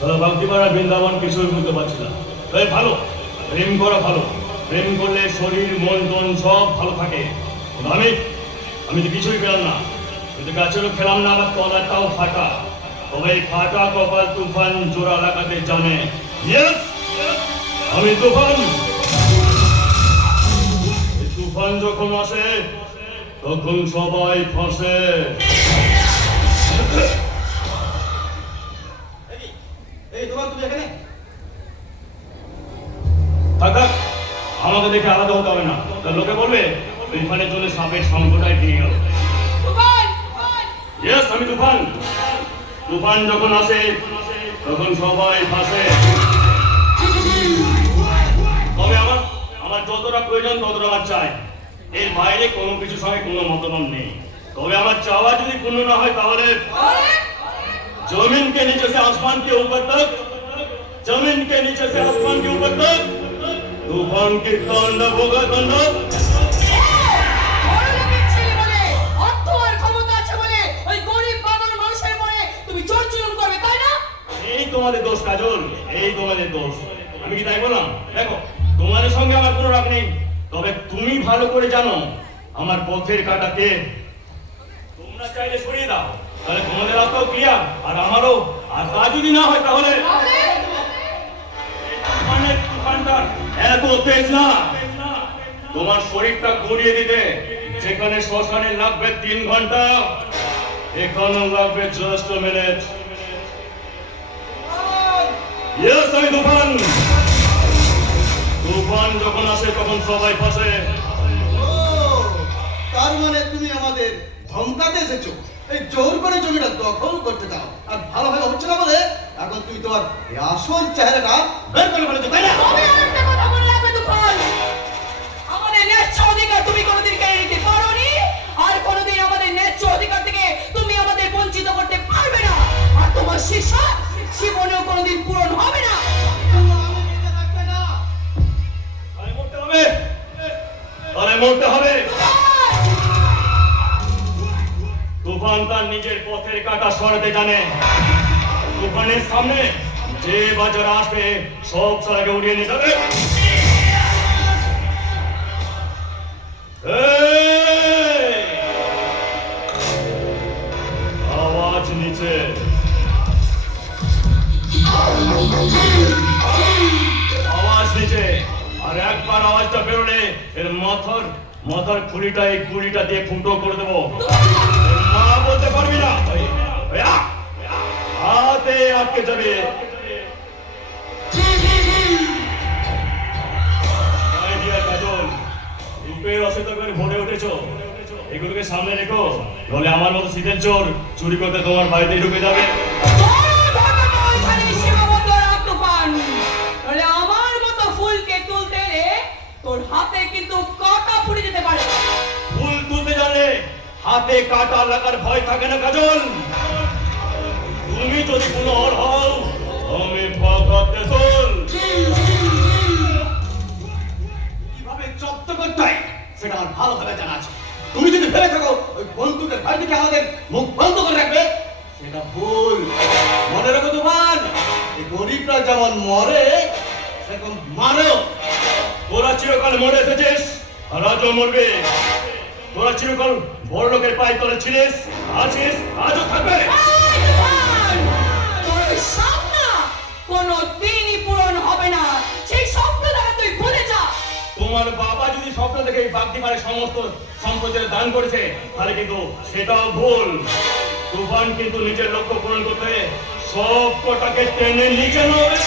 সারা ভক্তিপাড়া বৃন্দাবন কিছুই বুঝতে পারছি না। তাই ভালো, প্রেম করা ভালো। প্রেম করলে শরীর মন তন সব ভালো থাকে। আমি আমি তো কিছুই পেলাম না, কিন্তু গাছেরও খেলাম না, আমার তলাটাও ফাটা। তবে এই ফাটা কপাল তুফান জোড়া লাগাতে জানে। ইয়েস, আমি তুফান। তুফান যখন আসে তখন সবাই ফসে। আমাকে দেখে আলাদা হতে হবে না, লোকে বলবে তুফানের জন্য সাপের সংকটায় ভেঙে গেল। ইয়েস, আমি তুফান। তুফান যখন আসে তখন সবাই ফাঁসে। তবে আমার যতটা প্রয়োজন ততটা আমার চাই, এর বাইরে কোনো কিছুর সঙ্গে কোনো মতলব নেই। তবে আমার চাওয়া যদি পূর্ণ না হয় তাহলে जमीन के नीचे से आसमान के ऊपर तक, जमीन के नीचे से आसमान के ऊपर तक तूफान की तांडव होगा, तांडव। তোমাদের দোষ কাজল, এই তোমাদের দোষ। আমি কি তাই বললাম? দেখো, তোমাদের সঙ্গে আমার কোনো রাগ নেই, তবে তুমি ভালো করে জানো আমার পথের কাটা কে। তোমরা চাইলে সরিয়ে দাও, তাহলে তোমাদের রাস্তাও ক্লিয়ার আর আমারও। আর তা যদি না হয় তাহলে তুফানটার এত তেজ না, তোমার শরীরটা গড়িয়ে দিতে যেখানে শ্মশানে লাগবে 3 ঘন্টা, এখানে লাগবে জাস্ট আ মিনিট। ইয়েস, আমি তুফান। তুফান যখন আসে তখন সবাই ফাঁসে। তার মানে তুমি আমাদের ধমকাতে এসেছো, এই জোর করে জমিটা দখল করতে দাও। আর ভালো ভালো হচ্ছে না বলে এখন তুমি তোমার আসল চেহারাটা বের করে ফেলেছো, তাই না? আমি আরেকটা কথা বলে রাখবে তুফান, আমাদের ন্যায্য অধিকার তুমি কোনোদিন কেড়ে নিতে পারোনি, আর কোনোদিন আমাদের ন্যায্য অধিকার থেকে তুমি আমাদের বঞ্চিত করতে পারবে না। আর তোমার শিক্ষা জীবনেও কোনোদিন পূরণ হবে না। মরতে হবে। তুফান তার নিজের পথের কাটা সরাতে জানে। তুফানের সামনে যে বাজার আসবে সব সারাকে উড়িয়ে নিয়ে যাবে। আওয়াজ নিচে, আওয়াজ নিচে। আর একবার আওয়াজটা বেরোলে এর মাথার খুলিটা এই গুলিটা দিয়ে ফুটো করে দেবো। না বলতে পারবি না, হাতে আটকে যাবে। রূপের রসে তো ভরে উঠেছো, এগুলোকে সামনে রেখো, বলে আমার মতো শীতের চোর চুরি করতে তোমার বাড়িতে ঢুকে যাবে। তোর হাতে কিন্তু কাটা ফুটে যেতে পারে। ফুল তুলতে জানলে হাতে কাটা লাগার ভয় থাকে না কাজল। তুমি যদি কোনো অর হও, আমি পাকাতে তোল। কিভাবে জব্দ করতে হয় সেটা আমার ভালোভাবে জানা আছে। তুমি যদি ভেবে থাকো ওই বন্দুকের ভয় থেকে আমাদের মুখ বন্ধ করে রাখবে, সেটা ভুল। মনে রাখো তুফান, এই গরিবরা যেমন মরে সেরকম মারেও। তোরা চিরকাল মরে এসেছিস আর আজও মরবে। তোরা চিরকাল বড় লোকের পায়ে তলে ছিলিস, আছিস, আজও থাকবে। তোর স্বপ্ন কোনো দিনই পূরণ হবে না, সেই স্বপ্ন দ্বারা তুই ভুলে যা। তোমার বাবা যদি স্বপ্ন দেখে এই বাগদিপাড়ে সমস্ত সম্পদের দান করেছে, তাহলে কিন্তু সেটাও ভুল। তুফান কিন্তু নিজের লক্ষ্য পূরণ করতে সব কটাকে টেনে নিচে নেবে।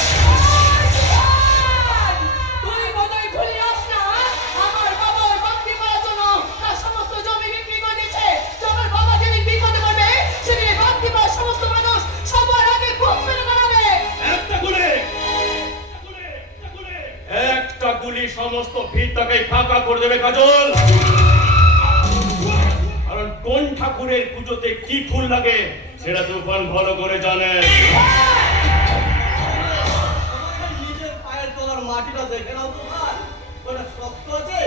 সমস্ত ভিড়টাকে ফাঁকা করে দেবে কাজল। কারণ কোন ঠাকুরের পুজোতে কি ফুল লাগে সেটা তুফান ভালো করে জানে। নিজের পায়ের তলার মাটিটা দেখে নাও তুফান, ওটা শক্ত আছে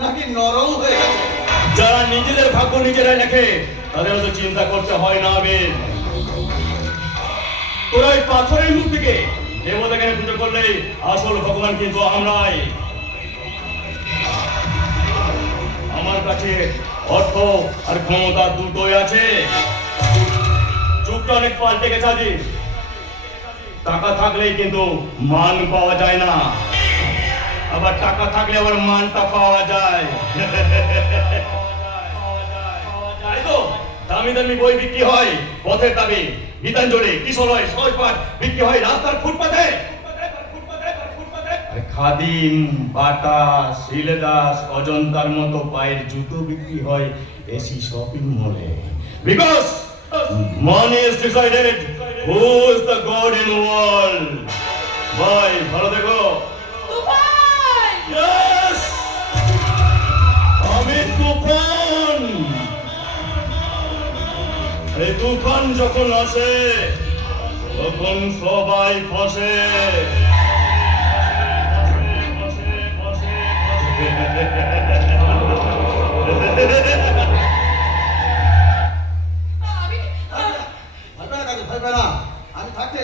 নাকি নরম হয়ে গেছে। যারা নিজেদের ভাগ্য নিজেরা লেখে তাদের তো চিন্তা করতে হয় না। তোরা ওই পাথরের মুখ থেকে দেবতাকে পুজো করলে আসল ভগবান কিন্তু আমরাই। আমার কাছে অর্থ আর ক্ষমতা দুটোই আছে। যুগটা অনেক পাল্টে গেছে আজি। টাকা থাকলেই কিন্তু মান পাওয়া যায় না, আবার টাকা থাকলে আবার মানটা পাওয়া যায়। তাই তো দামি দামি বই বিক্রি হয় পথের দাবি, গীতাঞ্জলি, কিশোরয়, সহজপাঠ বিক্রি হয় রাস্তার ফুটপাতে। আর খাদিম, বাটা, শিলেদাস, অজন্তার মতো পায়ের জুতো বিক্রি হয় এসি শপিং মলে। Because money is decided who is the god in the world. ভাই ভালো দেখো। তুফান! Yes! আমি তুফান। এই তুফান যখন আসে তখন সবাই ফসে। আমি ভয় পেয়ে না কাজে, ভয় পেয়ে না। আমি থাকতে